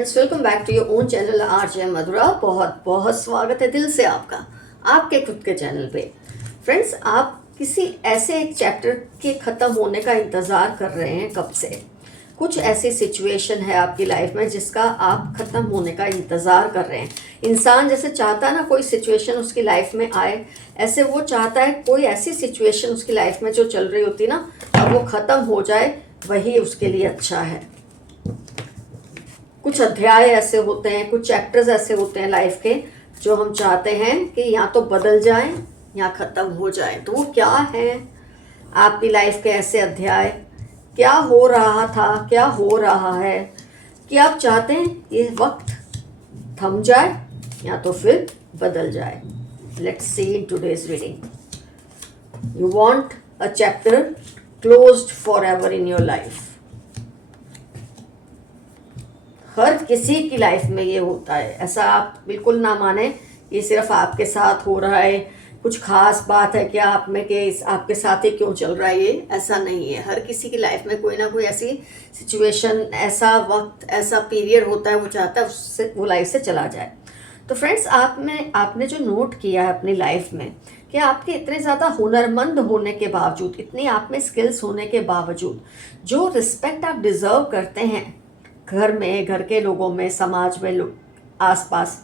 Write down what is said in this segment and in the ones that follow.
Friends, welcome back to your own channel RJ Madhura. बहुत बहुत स्वागत है दिल से आपका आपके खुद के चैनल पे। फ्रेंड्स, आप किसी ऐसे एक चैप्टर के ख़त्म होने का इंतज़ार कर रहे हैं कब से। कुछ ऐसी सिचुएशन है आपकी लाइफ में जिसका आप ख़त्म होने का इंतज़ार कर रहे हैं। इंसान जैसे चाहता है ना कोई सिचुएशन उसकी लाइफ में आए, ऐसे वो चाहता है कोई ऐसी सिचुएशन उसकी लाइफ में जो चल रही होती ना, अब वो ख़त्म हो जाए, वही उसके लिए अच्छा है। कुछ अध्याय ऐसे होते हैं, कुछ चैप्टर्स ऐसे होते हैं लाइफ के जो हम चाहते हैं कि या तो बदल जाएं या ख़त्म हो जाएं। तो वो क्या है आपकी लाइफ के ऐसे अध्याय? क्या हो रहा था, क्या हो रहा है कि आप चाहते हैं ये वक्त थम जाए या तो फिर बदल जाए? Let's see in today's reading. You want a chapter closed forever in your life. हर किसी की लाइफ में ये होता है, ऐसा आप बिल्कुल ना माने ये सिर्फ आपके साथ हो रहा है, कुछ खास बात है क्या आप में कि आपके साथ ही क्यों चल रहा है, ये ऐसा नहीं है। हर किसी की लाइफ में कोई ना कोई ऐसी सिचुएशन, ऐसा वक्त, ऐसा पीरियड होता है वो चाहता है उससे वो लाइफ से चला जाए। तो फ्रेंड्स, आपने जो नोट किया है अपनी लाइफ में कि आपके इतने ज़्यादा हुनरमंद होने के बावजूद, इतनी आप में स्किल्स होने के बावजूद, जो रिस्पेक्ट आप डिज़र्व करते हैं घर में, घर के लोगों में, समाज में, लोग आसपास,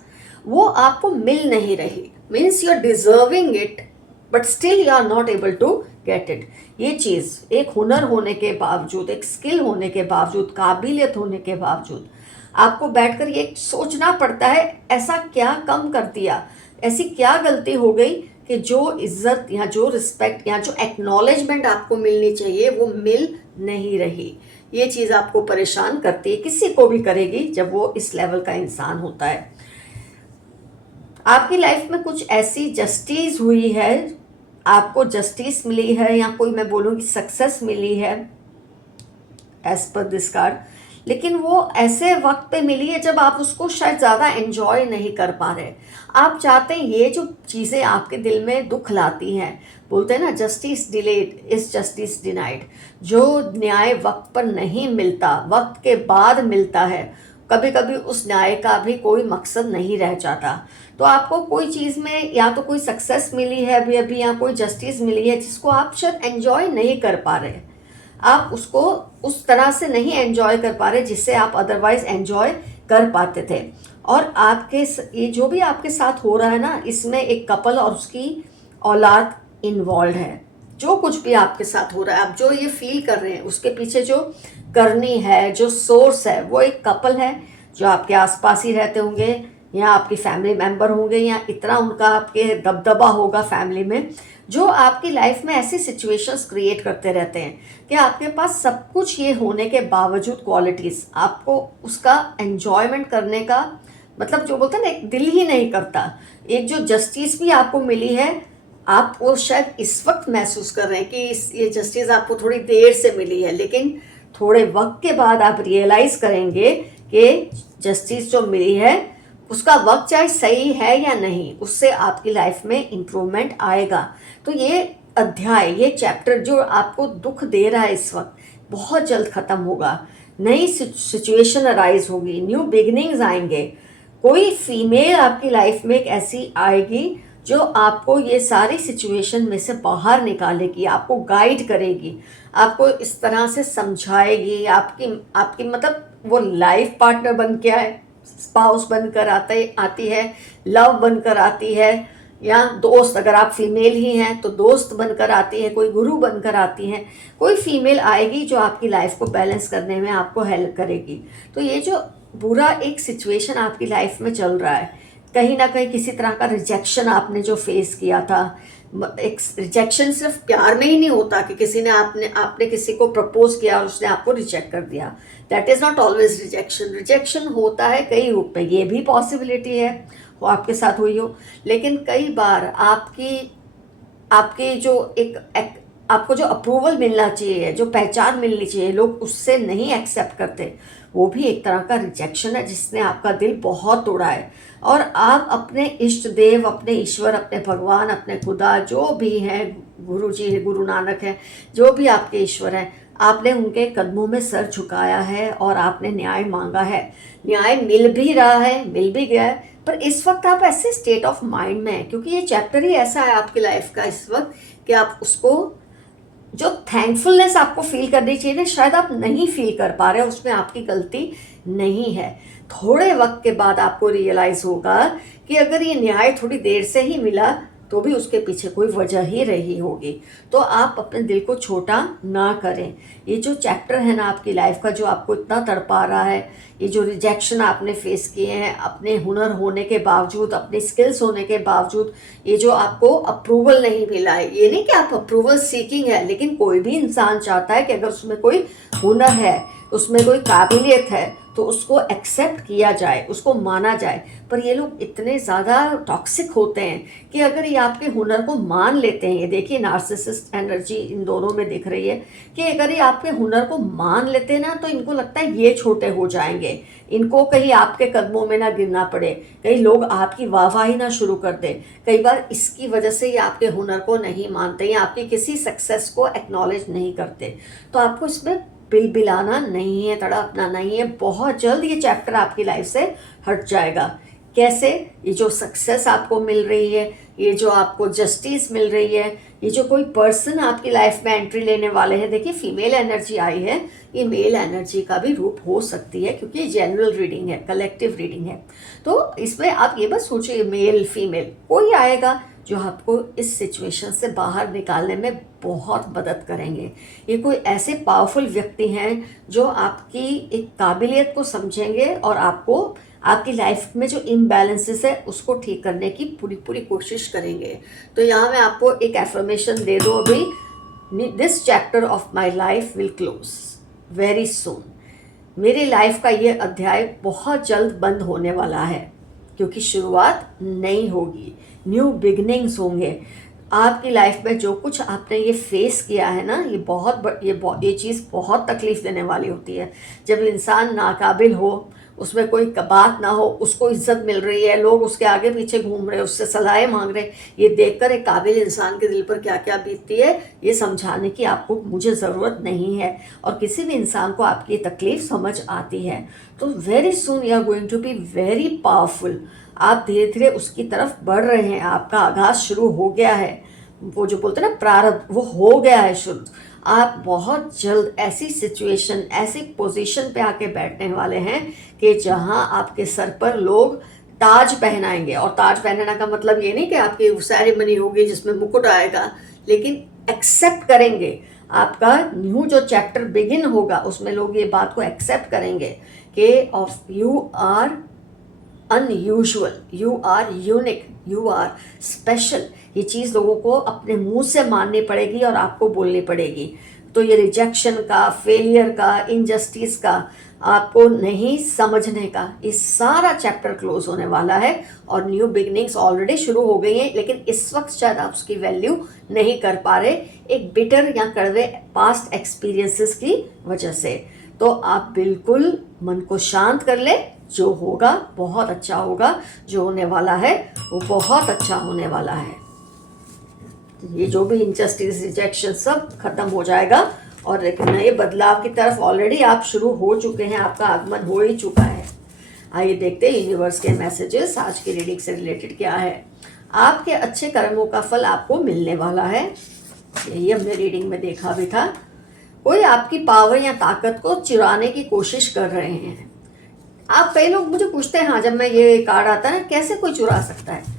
वो आपको मिल नहीं रही। Means you are deserving it but still you are not able to get it. ये चीज़ एक हुनर होने के बावजूद, एक स्किल होने के बावजूद, काबिलियत होने के बावजूद आपको बैठकर ये सोचना पड़ता है ऐसा क्या कम कर दिया, ऐसी क्या गलती हो गई कि जो इज्जत या जो रिस्पेक्ट या जो एक्नॉलेजमेंट आपको मिलनी चाहिए वो मिल नहीं रही। ये चीज़ आपको परेशान करती है, किसी को भी करेगी जब वो इस लेवल का इंसान होता है। आपकी लाइफ में कुछ ऐसी जस्टिस हुई है, आपको जस्टिस मिली है या कोई मैं बोलूँगी सक्सेस मिली है एज पर दिस कार्ड, लेकिन वो ऐसे वक्त पे मिली है जब आप उसको शायद ज़्यादा एंजॉय नहीं कर पा रहे। आप चाहते हैं ये जो चीज़ें आपके दिल में दुख लाती हैं, बोलते हैं ना justice delayed is justice denied. जो न्याय वक्त पर नहीं मिलता, वक्त के बाद मिलता है, कभी कभी उस न्याय का भी कोई मकसद नहीं रह जाता। तो आपको कोई चीज़ में या तो कोई सक्सेस मिली है अभी अभी, या कोई जस्टिस मिली है जिसको आप शायद एंजॉय नहीं कर पा रहे, आप उसको उस तरह से नहीं एंजॉय कर पा रहे जिससे आप अदरवाइज एंजॉय कर पाते थे। और आपके ये जो भी आपके साथ हो रहा है ना, इसमें एक कपल और उसकी औलाद इन्वॉल्व है। जो कुछ भी आपके साथ हो रहा है, आप जो ये फील कर रहे हैं, उसके पीछे जो करनी है, जो सोर्स है, वो एक कपल है जो आपके आसपास ही रहते होंगे या आपकी फैमिली मेम्बर होंगे या इतना उनका आपके दबदबा होगा फैमिली में, जो आपकी लाइफ में ऐसी सिचुएशंस क्रिएट करते रहते हैं कि आपके पास सब कुछ ये होने के बावजूद क्वालिटीज़, आपको उसका एन्जॉयमेंट करने का मतलब जो बोलते हैं ना, एक दिल ही नहीं करता। एक जो जस्टिस भी आपको मिली है, आप वो शायद इस वक्त महसूस कर रहे हैं कि ये जस्टिस आपको थोड़ी देर से मिली है, लेकिन थोड़े वक्त के बाद आप रियलाइज़ करेंगे कि जस्टिस जो मिली है उसका वक्त चाहे सही है या नहीं, उससे आपकी लाइफ में इम्प्रूवमेंट आएगा। तो ये अध्याय, ये चैप्टर जो आपको दुख दे रहा है इस वक्त, बहुत जल्द ख़त्म होगा। नई सिचुएशन अराइज होगी, न्यू बिगनिंग्स आएंगे। कोई फीमेल आपकी लाइफ में एक ऐसी आएगी जो आपको ये सारी सिचुएशन में से बाहर निकालेगी, आपको गाइड करेगी, आपको इस तरह से समझाएगी, आपकी आपकी मतलब वो लाइफ पार्टनर बन के आए, स्पाउस बनकर आती है, लव बनकर आती है, या दोस्त, अगर आप फीमेल ही हैं तो दोस्त बनकर आती है, कोई गुरु बनकर आती है, कोई फीमेल आएगी जो आपकी लाइफ को बैलेंस करने में आपको हेल्प करेगी। तो ये जो बुरा एक सिचुएशन आपकी लाइफ में चल रहा है, कहीं ना कहीं किसी तरह का रिजेक्शन आपने जो फेस किया था, एक रिजेक्शन सिर्फ प्यार में ही नहीं होता कि किसी ने आपने किसी को प्रपोज किया और उसने आपको रिजेक्ट कर दिया, that is not always rejection. Rejection होता है कई रूप में, ये भी पॉसिबिलिटी है वो आपके साथ हुई हो, लेकिन कई बार आपकी जो आपको जो अप्रूवल मिलना चाहिए, जो पहचान मिलनी चाहिए, लोग उससे नहीं एक्सेप्ट करते, वो भी एक तरह का रिजेक्शन है जिसने आपका दिल बहुत तोड़ा है। और आप अपने इष्ट देव, अपने ईश्वर, अपने भगवान, अपने खुदा जो भी हैं, गुरु जी है, गुरु नानक है, जो भी आपके ईश्वर हैं, आपने उनके कदमों में सर झुकाया है और आपने न्याय मांगा है, न्याय मिल भी रहा है, मिल भी गया है। पर इस वक्त आप ऐसे स्टेट ऑफ माइंड में हैं, क्योंकि ये चैप्टर ही ऐसा है आपकी लाइफ का इस वक्त कि आप उसको, जो थैंकफुलनेस आपको फील करनी चाहिए ना, शायद आप नहीं फील कर पा रहे हो, उसमें आपकी गलती नहीं है। थोड़े वक्त के बाद आपको रियलाइज होगा कि अगर ये न्याय थोड़ी देर से ही मिला तो भी उसके पीछे कोई वजह ही रही होगी। तो आप अपने दिल को छोटा ना करें। ये जो चैप्टर है ना आपकी लाइफ का, जो आपको इतना तड़पा रहा है, ये जो रिजेक्शन आपने फेस किए हैं अपने हुनर होने के बावजूद, अपने स्किल्स होने के बावजूद, ये जो आपको अप्रूवल नहीं मिला है, ये नहीं कि आप अप्रूवल सीकिंग है, लेकिन कोई भी इंसान चाहता है कि अगर उसमें कोई हुनर है, उसमें कोई काबिलियत है, तो उसको एक्सेप्ट किया जाए, उसको माना जाए। पर ये लोग इतने ज़्यादा टॉक्सिक होते हैं कि अगर ये आपके हुनर को मान लेते हैं, ये देखिए नार्सिसिस्ट एनर्जी इन दोनों में दिख रही है कि अगर ये आपके हुनर को मान लेते हैं ना, तो इनको लगता है ये छोटे हो जाएंगे, इनको कहीं आपके कदमों में ना गिरना पड़े, कहीं लोग आपकी वाहवाही ना शुरू कर दे। कई बार इसकी वजह से ये आपके हुनर को नहीं मानते या आपकी किसी सक्सेस को एक्नॉलेज नहीं करते। तो आपको इसमें बिलबिलाना नहीं है, तड़पना नहीं है। बहुत जल्द ये चैप्टर आपकी लाइफ से हट जाएगा। कैसे? ये जो सक्सेस आपको मिल रही है, ये जो आपको जस्टिस मिल रही है, ये जो कोई पर्सन आपकी लाइफ में एंट्री लेने वाले हैं, देखिए फीमेल एनर्जी आई है, ये मेल एनर्जी का भी रूप हो सकती है, क्योंकि ये जनरल रीडिंग है, कलेक्टिव रीडिंग है। तो इसमें आप ये बस सोचिए, मेल फीमेल कोई आएगा जो आपको इस सिचुएशन से बाहर निकालने में बहुत मदद करेंगे। ये कोई ऐसे पावरफुल व्यक्ति हैं जो आपकी एक काबिलियत को समझेंगे और आपको आपकी लाइफ में जो इम्बैलेंसेस है उसको ठीक करने की पूरी पूरी कोशिश करेंगे। तो यहाँ मैं आपको एक एफर्मेशन दे दूँ अभी, this chapter of my life will close very soon. मेरी लाइफ का ये अध्याय बहुत जल्द बंद होने वाला है, क्योंकि शुरुआत नई होगी, न्यू बिगनिंग्स होंगे। आपकी लाइफ में जो कुछ आपने ये फेस किया है ना, ये चीज़ बहुत तकलीफ़ देने वाली होती है। जब इंसान नाकाबिल हो, उसमें कोई बात ना हो, उसको इज्जत मिल रही है, लोग उसके आगे पीछे घूम रहे हैं, उससे सलाहें मांग रहे हैं, ये देखकर एक काबिल इंसान के दिल पर क्या क्या बीतती है, ये समझाने की आपको मुझे ज़रूरत नहीं है। और किसी भी इंसान को आपकी तकलीफ़ समझ आती है। तो very soon you are going to be very powerful. आप धीरे धीरे उसकी तरफ बढ़ रहे हैं, आपका आगाज़ शुरू हो गया है। वो जो बोलते हैं ना प्रारब्ध, वो हो गया है शुरू। आप बहुत जल्द ऐसी सिचुएशन, ऐसी पोजीशन पे आके बैठने वाले हैं कि जहां आपके सर पर लोग ताज पहनाएंगे। और ताज पहनाना का मतलब ये नहीं कि आपकी सेरेमनी होगी जिसमें मुकुट आएगा, लेकिन एक्सेप्ट करेंगे। आपका न्यू जो चैप्टर बिगिन होगा उसमें लोग ये बात को एक्सेप्ट करेंगे कि of you are unusual, you are unique, you are special. ये चीज़ लोगों को अपने मुंह से माननी पड़ेगी और आपको बोलनी पड़ेगी। तो ये रिजेक्शन का, फेलियर का, इनजस्टिस का, आपको नहीं समझने का, ये सारा चैप्टर क्लोज होने वाला है और न्यू बिगनिंग्स ऑलरेडी शुरू हो गई हैं। लेकिन इस वक्त शायद आप उसकी वैल्यू नहीं कर पा रहे, एक बिटर या कड़वे पास्ट एक्सपीरियंसेस की वजह से। तो आप बिल्कुल मन को शांत कर ले, जो होगा बहुत अच्छा होगा, जो होने वाला है वो बहुत अच्छा होने वाला है। ये जो भी इनजस्टिस, रिजेक्शन सब खत्म हो जाएगा और एक नए बदलाव की तरफ ऑलरेडी आप शुरू हो चुके हैं, आपका आगमन हो ही चुका है। आइए देखते हैं यूनिवर्स के मैसेजेस आज की रीडिंग से रिलेटेड क्या है। आपके अच्छे कर्मों का फल आपको मिलने वाला है, यही हमने रीडिंग में देखा भी था। कोई आपकी पावर या ताकत को चुराने की कोशिश कर रहे हैं। आप, कई लोग मुझे पूछते हैं, हाँ जब मैं ये कार्ड आता है कैसे कोई चुरा सकता है?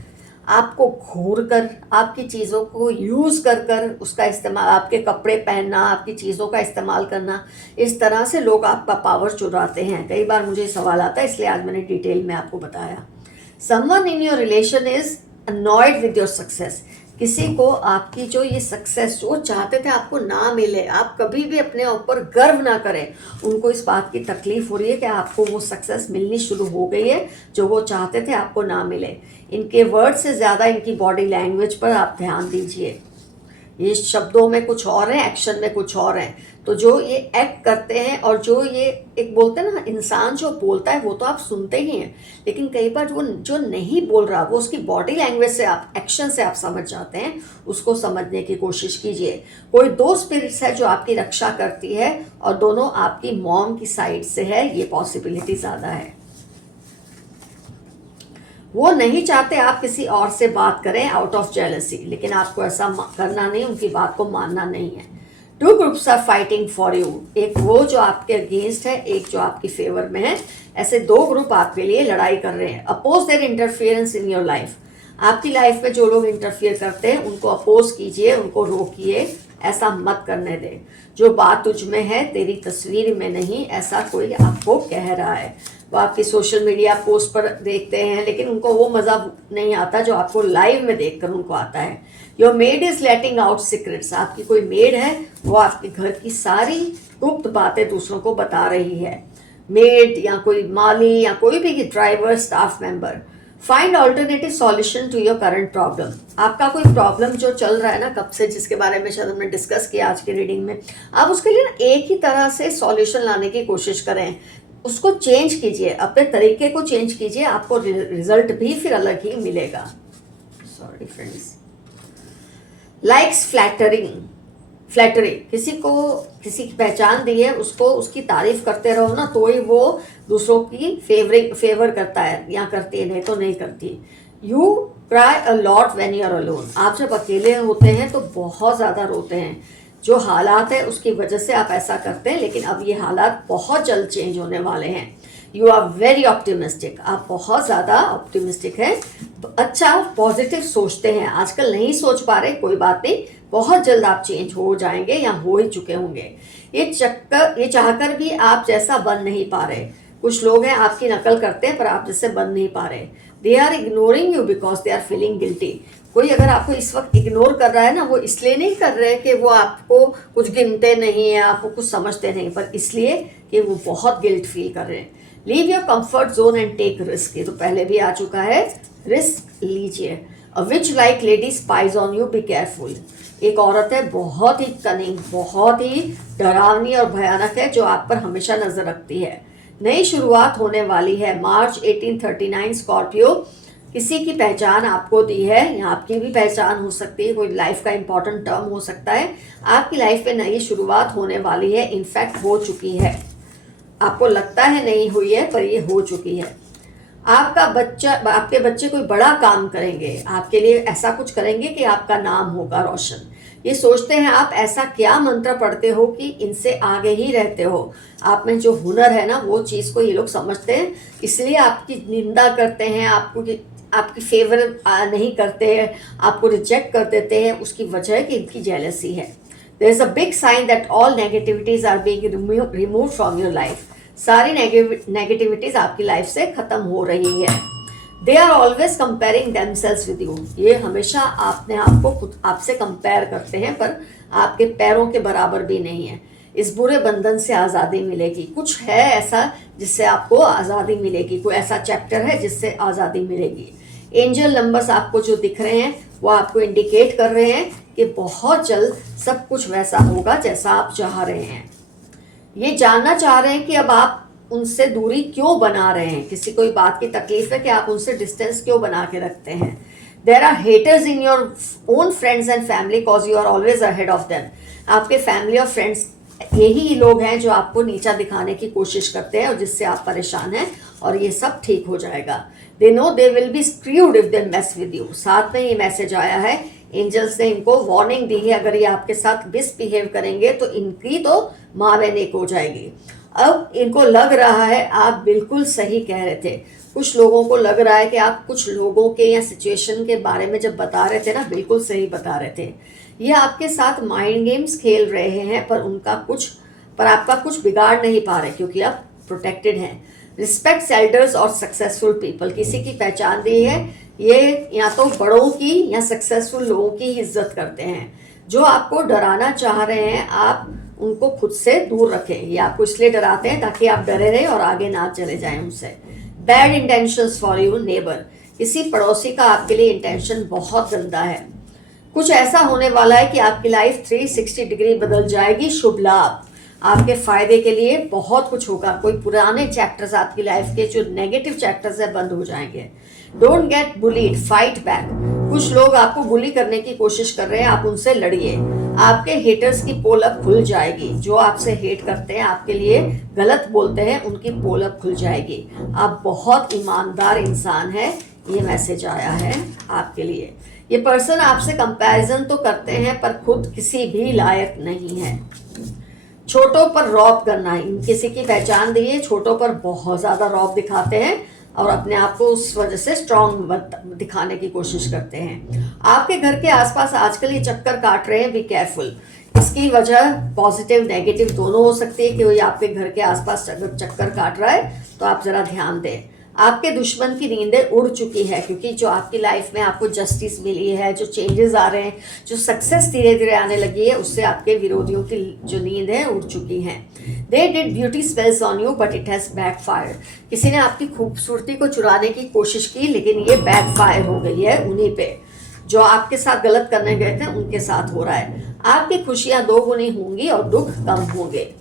आपको घूर कर, आपकी चीज़ों को यूज़ कर कर उसका इस्तेमाल, आपके कपड़े पहनना, आपकी चीज़ों का इस्तेमाल करना, इस तरह से लोग आपका पावर चुराते हैं। कई बार मुझे सवाल आता है, इसलिए आज मैंने डिटेल में आपको बताया। Someone in your relation is annoyed with your success. किसी को आपकी जो ये सक्सेस जो चाहते थे आपको ना मिले, आप कभी भी अपने ऊपर गर्व ना करें, उनको इस बात की तकलीफ हो रही है कि आपको वो सक्सेस मिलनी शुरू हो गई है जो वो चाहते थे आपको ना मिले। इनके वर्ड से ज़्यादा इनकी बॉडी लैंग्वेज पर आप ध्यान दीजिए। ये शब्दों में कुछ और है, एक्शन में कुछ और है। तो जो ये एक्ट करते हैं और जो ये एक बोलते हैं ना, इंसान जो बोलता है वो तो आप सुनते ही हैं, लेकिन कई बार वो जो नहीं बोल रहा वो उसकी बॉडी लैंग्वेज से, आप एक्शन से आप समझ जाते हैं। उसको समझने की कोशिश कीजिए। कोई दो स्पिरिट्स है जो आपकी रक्षा करती है और दोनों आपकी मॉम की साइड से है, ये पॉसिबिलिटी ज़्यादा है। वो नहीं चाहते आप किसी और से बात करें आउट ऑफ जेलसी, लेकिन आपको ऐसा करना नहीं, उनकी बात को मानना नहीं है। Two groups are fighting for you, एक वो जो आपके अगेंस्ट है, एक जो आपकी फेवर में है। ऐसे दो ग्रुप आपके लिए लड़ाई कर रहे हैं। Oppose their interference in your life, आपकी लाइफ में जो लोग इंटरफियर करते हैं उनको अपोज कीजिए, उनको रोकिए, ऐसा मत करने दें। जो बात तुझ में है तेरी तस्वीर में नहीं, ऐसा कोई आपको कह रहा है। वो आपकी सोशल मीडिया पोस्ट पर देखते हैं, लेकिन उनको वो मज़ा नहीं आता जो आपको लाइव में देखकर उनको आता है। Your made is letting out secrets, आपकी कोई मेड है वो आपके घर की सारी गुप्त बातें दूसरों को बता रही है। मेड या कोई माली या कोई भी driver, staff member. Find alternative solution to your current problem, आपका कोई प्रॉब्लम जो चल रहा है ना कब से, जिसके बारे में शायद हमने डिस्कस किया आज की रीडिंग में, आप उसके लिए ना एक ही तरह से सॉल्यूशन लाने की कोशिश करें। उसको चेंज कीजिए, अपने तरीके को चेंज कीजिए, आपको रिजल्ट भी फिर अलग ही मिलेगा। Sorry friends. लाइक्स फ्लैटरी, किसी को किसी की पहचान दी है, उसको उसकी तारीफ करते रहो ना, तो ही वो दूसरों की फेवर करता है या करती है, नहीं तो नहीं करती। You cry a lot when you are alone, आप जब अकेले होते हैं तो बहुत ज़्यादा रोते हैं। जो हालात है उसकी वजह से आप ऐसा करते हैं, लेकिन अब ये हालात बहुत जल्द चेंज होने वाले हैं। यू आर वेरी ऑप्टिमिस्टिक, आप बहुत ज़्यादा ऑप्टिमिस्टिक हैं, तो अच्छा पॉजिटिव सोचते हैं। आजकल नहीं सोच पा रहे, कोई बात नहीं, बहुत जल्द आप चेंज हो जाएंगे या हो ही चुके होंगे। ये चाहकर भी आप जैसा बन नहीं पा रहे। कुछ लोग हैं आपकी नकल करते हैं पर आप जैसे बन नहीं पा रहे। They are ignoring you because they are feeling guilty, कोई अगर आपको इस वक्त इग्नोर कर रहा है ना, वो इसलिए नहीं कर रहे कि वो आपको कुछ गिनते नहीं है, आपको कुछ समझते नहीं, पर इसलिए कि वो बहुत गिल्ट फील कर रहे हैं। Leave your comfort zone and take risk, ये तो पहले भी आ चुका है, रिस्क लीजिए। A witch like lady spies on you, be careful, एक औरत है बहुत ही कनिंग, बहुत ही डरावनी और भयानक है, जो आप पर हमेशा नजर रखती है। नई शुरुआत होने वाली है। मार्च 1839 स्कॉर्पियो, किसी की पहचान आपको दी है या आपकी भी पहचान हो सकती है, कोई लाइफ का इंपॉर्टेंट टर्म हो सकता है। आपकी लाइफ में नई शुरुआत होने वाली है, इनफैक्ट हो चुकी है। आपको लगता है नहीं हुई है पर ये हो चुकी है। आपके बच्चे कोई बड़ा काम करेंगे, आपके लिए ऐसा कुछ करेंगे कि आपका नाम होगा रोशन। ये सोचते हैं आप ऐसा क्या मंत्र पढ़ते हो कि इनसे आगे ही रहते हो। आप में जो हुनर है ना, वो चीज़ को ये लोग समझते हैं, इसलिए आपकी निंदा करते हैं, आपकी फेवर नहीं करते हैं, आपको रिजेक्ट कर देते हैं। उसकी वजह है कि इनकी जेलसी है। There is a big sign that all negativities are being remove from your life, सारी नेगेटिविटीज आपकी लाइफ से खत्म हो रही है। They are always comparing themselves with you, ये हमेशा अपने आप को खुद आपसे कंपेयर करते हैं, पर आपके पैरों के बराबर भी नहीं है। इस बुरे बंधन से आज़ादी मिलेगी, कुछ है ऐसा जिससे आपको आज़ादी मिलेगी, कोई ऐसा चैप्टर है जिससे आज़ादी मिलेगी। एंजल नंबर्स आपको जो दिख रहे हैं वो आपको इंडिकेट कर रहे हैं कि बहुत जल्द सब कुछ वैसा होगा जैसा आप चाह रहे हैं। ये जानना चाह रहे हैं कि अब आप उनसे दूरी क्यों बना रहे हैं, किसी कोई बात की तकलीफ है कि आप उनसे डिस्टेंस क्यों बना के रखते हैं। There are haters in your own friends and family cause you are always ahead of them, आपके फैमिली और फ्रेंड्स यही लोग हैं जो आपको नीचा दिखाने की कोशिश करते हैं और जिससे आप परेशान हैं, और ये सब ठीक हो जाएगा। They know they will be screwed if they mess with you, साथ में ये मैसेज आया है, एंजल्स ने इनको वार्निंग दी है, अगर ये आपके साथ मिसबिहेव करेंगे तो इनकी तो माँ बहन एक हो जाएगी। अब इनको लग रहा है आप बिल्कुल सही कह रहे थे, कुछ लोगों को लग रहा है कि आप कुछ लोगों के या सिचुएशन के बारे में जब बता रहे थे ना, बिल्कुल सही बता रहे थे। ये आपके साथ माइंड गेम्स खेल रहे हैं पर आपका कुछ बिगाड़ नहीं पा रहे, क्योंकि आप प्रोटेक्टेड हैं। रिस्पेक्ट एल्डर्स और सक्सेसफुल पीपल, किसी की पहचान दी है, ये या तो बड़ों की या सक्सेसफुल लोगों की इज्जत करते हैं। जो आपको डराना चाह रहे हैं आप उनको खुद से दूर रखें, ये आपको इसलिए डराते हैं ताकि आप डरे रहें और आगे ना चले जाएं उनसे। Bad intentions for you neighbour, किसी पड़ोसी का आपके लिए इंटेंशन बहुत गंदा है। कुछ ऐसा होने वाला है कि आपकी लाइफ 360 डिग्री बदल जाएगी। शुभ लाभ आपके फायदे के लिए बहुत कुछ होगा। कोई पुराने चैप्टर्स आपकी लाइफ के जो नेगेटिव चैप्टर्स है बंद हो जाएंगे। Don't get bullied, fight back. कुछ लोग आपको बुली करने की कोशिश कर रहे हैं, आप उनसे लड़िए। आपके हेटर्स की पोल अब खुल जाएगी। जो आपसे हेट करते हैं, आपके लिए गलत बोलते हैं, उनकी पोल अब खुल जाएगी। आप बहुत ईमानदार इंसान हैं, ये मैसेज आया है आपके लिए। ये पर्सन आपसे कंपैरिजन तो करते हैं पर खुद किसी भी लायक नहीं है। छोटों पर रौब करना, किसी की पहचान दी है, छोटों पर बहुत ज़्यादा रौब दिखाते हैं और अपने आप को उस वजह से स्ट्रांग दिखाने की कोशिश करते हैं। आपके घर के आसपास आजकल ये चक्कर काट रहे हैं, बी केयरफुल। इसकी वजह पॉजिटिव नेगेटिव दोनों हो सकती है कि कोई आपके घर के आसपास चक्कर काट रहा है, तो आप ज़रा ध्यान दें। आपके दुश्मन की नींदें उड़ चुकी है, क्योंकि जो आपकी लाइफ में आपको जस्टिस मिली है, जो चेंजेस आ रहे हैं, जो सक्सेस धीरे धीरे आने लगी है, उससे आपके विरोधियों की जो नींद है उड़ चुकी हैं। They did beauty spells on you but it has backfire. किसी ने आपकी खूबसूरती को चुराने की कोशिश की, लेकिन ये बैकफायर हो गई है उन्हीं पे। जो आपके साथ गलत करने गए थे उनके साथ हो रहा है। आपकी खुशियां 2 गुनी होंगी और दुख कम होंगे।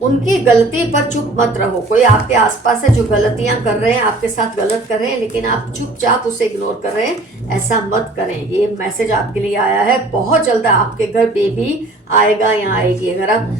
उनकी गलती पर चुप मत रहो। कोई आपके आसपास है जो गलतियां कर रहे हैं, आपके साथ गलत कर रहे हैं, लेकिन आप चुपचाप उसे इग्नोर कर रहे हैं। ऐसा मत करें। ये मैसेज आपके लिए आया है। बहुत जल्द आपके घर बेबी आएगा या आएगी। अगर आप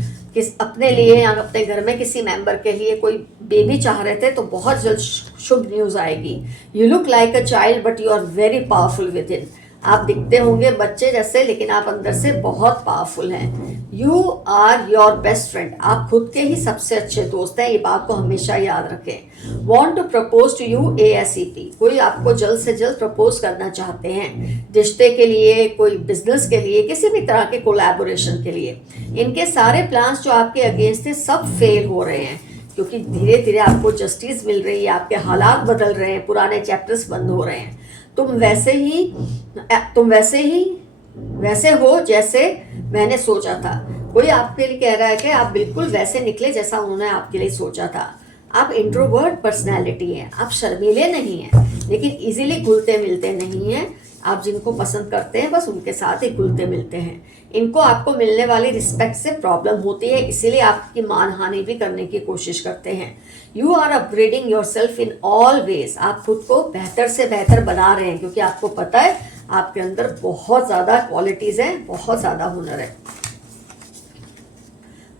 अपने लिए या अपने घर में किसी मेंबर के लिए कोई बेबी चाह रहे थे, तो बहुत जल्द शुभ न्यूज़ आएगी। You look like a child but you are very powerful within. आप दिखते होंगे बच्चे जैसे, लेकिन आप अंदर से बहुत पावरफुल हैं। You are your best friend. आप खुद के ही सबसे अच्छे दोस्त हैं, ये बात को हमेशा याद रखें। Want to propose to you ASAP। कोई आपको जल्द से जल्द प्रपोज करना चाहते हैं, रिश्ते के लिए, कोई बिजनेस के लिए, किसी भी तरह के कोलैबोरेशन के लिए। इनके सारे प्लान्स जो आपके अगेंस्ट थे सब फेल हो रहे हैं, क्योंकि धीरे धीरे आपको जस्टिस मिल रही है, आपके हालात बदल रहे हैं, पुराने चैप्टर्स बंद हो रहे हैं। तुम वैसे हो जैसे मैंने सोचा था। कोई आपके लिए कह रहा है कि आप बिल्कुल वैसे निकले जैसा उन्होंने आपके लिए सोचा था। आप इंट्रोवर्ट पर्सनैलिटी हैं, आप शर्मीले नहीं हैं, लेकिन इजीली घुलते मिलते नहीं हैं। आप जिनको पसंद करते हैं बस उनके साथ ही घुलते मिलते हैं। इनको आपको मिलने वाली रिस्पेक्ट से प्रॉब्लम होती है, इसीलिए आपकी मानहानि भी करने की कोशिश करते हैं। You are upgrading yourself in all ways. आप खुद को बेहतर से बेहतर बना रहे हैं, क्योंकि आपको पता है आपके अंदर बहुत ज़्यादा क्वालिटीज़ हैं, बहुत ज़्यादा हुनर है।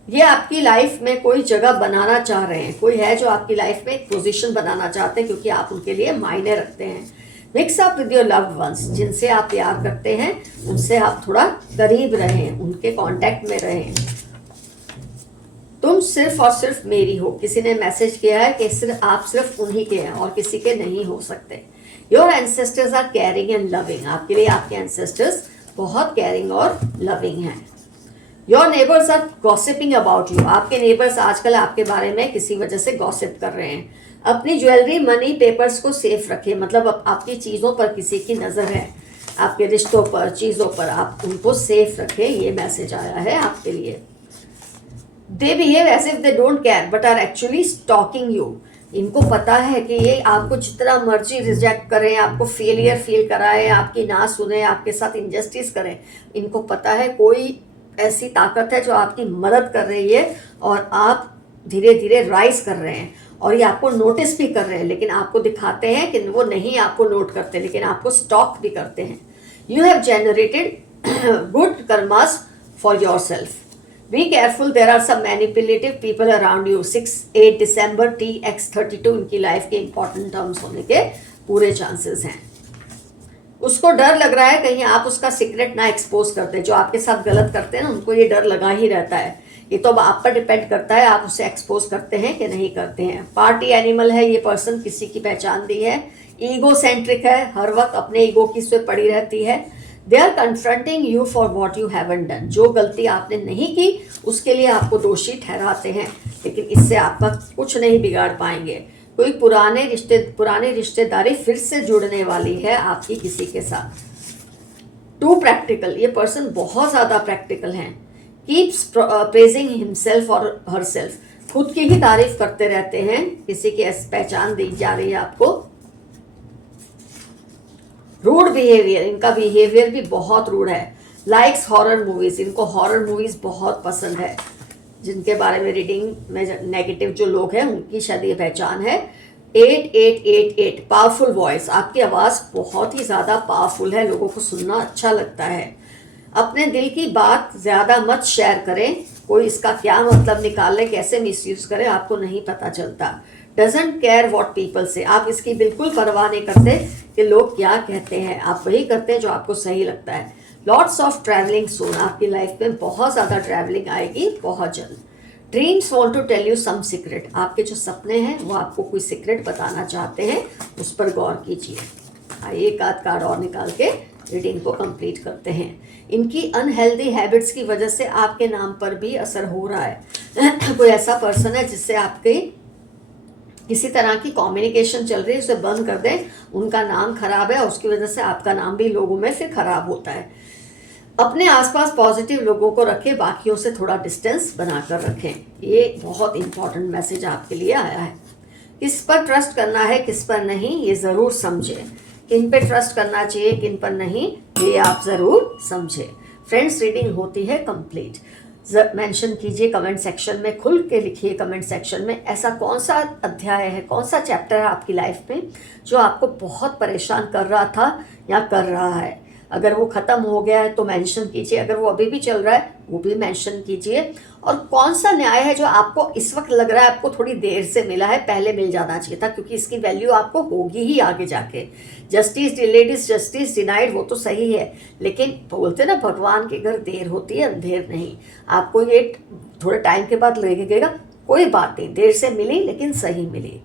ये आपकी लाइफ में कोई जगह बनाना चाह रहे हैं। कोई है जो आपकी लाइफ में एक पोजीशन बनाना चाहते हैं, क्योंकि आप उनके लिए मायने रखते हैं। Mix up with your loved ones. जिनसे आप प्यार करते हैं उनसे आप थोड़ा करीब रहें, उनके कांटेक्ट में रहें। तुम सिर्फ और सिर्फ मेरी हो। किसी ने मैसेज किया है कि आप सिर्फ उन्हीं के हैं और किसी के नहीं हो सकते। Your ancestors are caring and loving. आपके लिए आपके एंसेस्टर्स बहुत केयरिंग और लविंग हैं। Your neighbours are gossiping about you. आपके नेबर्स आजकल आपके बारे में किसी वजह से गॉसिप कर रहे हैं। अपनी ज्वेलरी, मनी, पेपर्स को सेफ रखें। मतलब आपकी चीज़ों पर किसी की नज़र है, आपके रिश्तों पर, चीज़ों पर, आप उनको सेफ रखें। ये मैसेज आया है आपके लिए। They behave as if they don't care but are actually stalking you. इनको पता है कि ये आपको जितना मर्जी रिजेक्ट करें, आपको फेलियर फील कराएं, आपकी ना सुने, आपके साथ इंजस्टिस करें, इनको पता है कोई ऐसी ताकत है जो आपकी मदद कर रही है और आप धीरे धीरे राइज कर रहे हैं, और ये आपको नोटिस भी कर रहे हैं, लेकिन आपको दिखाते हैं कि वो नहीं आपको नोट करते, लेकिन आपको स्टॉक भी करते हैं। You have generated good karmas for yourself. Be careful, there are some manipulative people around you. 6-8 दिसंबर TX32 इनकी लाइफ के इंपॉर्टेंट टर्म्स होने के पूरे चांसेस हैं। उसको डर लग रहा है कहीं आप उसका सीक्रेट ना एक्सपोज करते। जो आपके साथ गलत करते हैं ना, उनको ये डर लगा ही रहता है। ये तो अब आप पर डिपेंड करता है आप उसे एक्सपोज करते हैं कि नहीं करते हैं। पार्टी एनिमल है ये पर्सन, किसी की पहचान दी है। ईगो सेंट्रिक है, हर वक्त अपने ईगो की से पड़ी रहती है। They are confronting you for what you haven't done. जो गलती आपने नहीं की उसके लिए आपको दोषी ठहराते हैं, लेकिन इससे आपका कुछ नहीं बिगाड़ पाएंगे। कोई पुरानी रिश्तेदारी फिर से जुड़ने वाली है आपकी किसी के साथ। टू प्रैक्टिकल, ये पर्सन बहुत ज़्यादा प्रैक्टिकल हैं। कीप्स प्रेजिंग हिमसेल्फ और हरसेल्फ। खुद की ही तारीफ करते रहते हैं, किसी की पहचान दी जा रही है आपको। रूड बिहेवियर, इनका बिहेवियर भी बहुत रूड है। लाइक्स हॉरर मूवीज, इनको हॉरर मूवीज बहुत पसंद है। जिनके बारे में रीडिंग में नेगेटिव जो लोग हैं उनकी शायद ये पहचान है। 8888 पावरफुल वॉइस, आपकी आवाज़ बहुत ही ज़्यादा पावरफुल है, लोगों को सुनना अच्छा लगता है। अपने दिल की बात ज़्यादा मत शेयर करें, कोई इसका क्या मतलब निकाल ले, कैसे मिसयूज करे, आपको नहीं पता चलता। डजेंट केयर वॉट पीपल से, आप इसकी बिल्कुल परवाह नहीं करते कि लोग क्या कहते हैं, आप वही करते हैं जो आपको सही लगता है। लॉट्स ऑफ ट्रैवलिंग सून, आपकी लाइफ में बहुत ज़्यादा ट्रैवलिंग आएगी बहुत जल्द। Dreams want to tell you some secret, आपके जो सपने हैं वो आपको कोई सीक्रेट बताना चाहते हैं, उस पर गौर कीजिए। आइए एक आध कार्ड और निकाल के रीडिंग को कंप्लीट करते हैं। इनकी अनहेल्दी हैबिट्स की वजह से आपके नाम पर भी असर हो रहा है। कोई ऐसा पर्सन है जिससे आपके किसी तरह की कम्युनिकेशन चल रही है, उसे बंद कर दें, उनका नाम खराब है, उसकी वजह से आपका नाम भी लोगों में फिर खराब होता है। अपने आसपास पॉजिटिव लोगों को रखें, बाकियों से थोड़ा डिस्टेंस बनाकर रखें। ये बहुत इंपॉर्टेंट मैसेज आपके लिए आया है। किस पर ट्रस्ट करना है, किस पर नहीं, ये ज़रूर समझें। किन पे ट्रस्ट करना चाहिए, किन पर नहीं, ये आप ज़रूर समझें। फ्रेंड्स, रीडिंग होती है कंप्लीट। मेंशन कीजिए कमेंट सेक्शन में, खुल के लिखिए कमेंट सेक्शन में, ऐसा कौन सा अध्याय है, कौन सा चैप्टर है आपकी लाइफ में जो आपको बहुत परेशान कर रहा था या कर रहा है। अगर वो ख़त्म हो गया है तो मेंशन कीजिए, अगर वो अभी भी चल रहा है वो भी मेंशन कीजिए। और कौन सा न्याय है जो आपको इस वक्त लग रहा है आपको थोड़ी देर से मिला है, पहले मिल जाना चाहिए था, क्योंकि इसकी वैल्यू आपको होगी ही आगे जाके। Justice delayed is justice denied, वो तो सही है, लेकिन बोलते ना भगवान के घर देर होती है अंधेर नहीं। आपको ये थोड़े टाइम के बाद लगेगा, कोई बात नहीं, देर से मिली लेकिन सही मिली।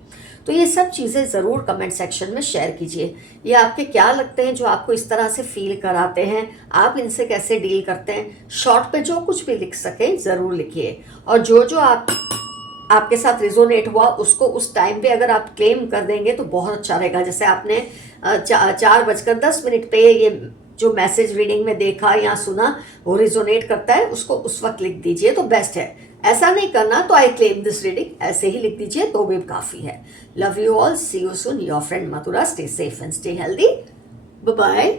तो ये सब चीज़ें ज़रूर कमेंट सेक्शन में शेयर कीजिए। ये आपके क्या लगते हैं जो आपको इस तरह से फील कराते हैं, आप इनसे कैसे डील करते हैं। शॉर्ट पे जो कुछ भी लिख सकें ज़रूर लिखिए, और जो जो आपके साथ रिजोनेट हुआ उसको उस टाइम पे अगर आप क्लेम कर देंगे तो बहुत अच्छा रहेगा। जैसे आपने 4:10 पे ये जो मैसेज रीडिंग में देखा या सुना वो रिजोनेट करता है, उसको उस वक्त लिख दीजिए तो बेस्ट है। ऐसा नहीं करना तो आई क्लेम दिस रीडिंग, ऐसे ही लिख दीजिए तो भी काफ़ी है। Love you all, see you soon, your friend Mathura. Stay safe and stay healthy, bye bye.